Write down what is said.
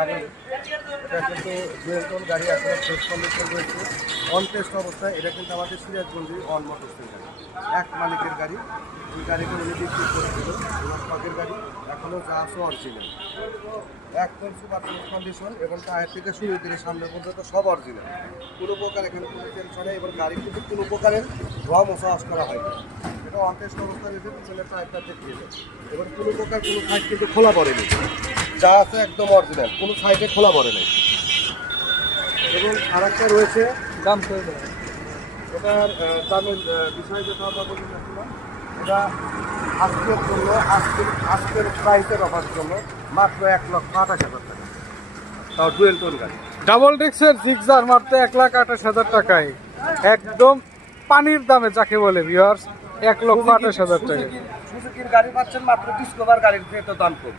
গাড়ি, এটা কিন্তু ডুয়েল টোন গাড়ি, আসলে ফ্রেশ কন্ডিশন রয়েছে, অন টেস্ট অবস্থায়। এটা কিন্তু আমাদের সিরাজগঞ্জে অন মোটরসের গাড়ি, এক মালিকের গাড়ি। এই গাড়িটা উনি বিক্রি করেছিল, এবং শখের গাড়ি এখনও যা আছে অরিজিনাল, একদম সুপার ফ্রেশ কন্ডিশন, এবং টায়ার থেকে শুরু থেকে সামনে পর্যন্ত সব অরিজিনাল, কোনো প্রকার এখানে কোনো টেনশন নেই। এবং গাড়ি কিন্তু কোনো প্রকারের ধোয়া মোছা ওয়াশ করা হয়নি, এটা অন টেস্ট অবস্থায় রয়েছে। পিছনের টায়ারটা দেখিয়ে দেয়, এবং কোনো প্রকার কোনো সাইড কিন্তু খোলা পড়েনি, যা আছে একদম অরিজিনাল, কোনো সাইডে খোলা পড়ে নেই। এবং আর একটা রয়েছে দাম করে দেবো। এটার দামের বিষয় যেটা আমরা বলে যাচ্ছিলাম, এটা আজকের জন্য আজকের প্রাইসের অফার জন্য মাত্র 1,28,000 টাকা, তাও ডুয়েল টোন গাড়ি। ডাবল ডিক্সের জিক্সার মাত্র 1,28,000 টাকায়, একদম পানির দামে যাকে বলে ভিউয়ার্স, 1,28,000 টাকা। সুজুকির গাড়ি পাচ্ছেন মাত্র ডিসকভার গাড়ির চেয়ে তো দাম কম।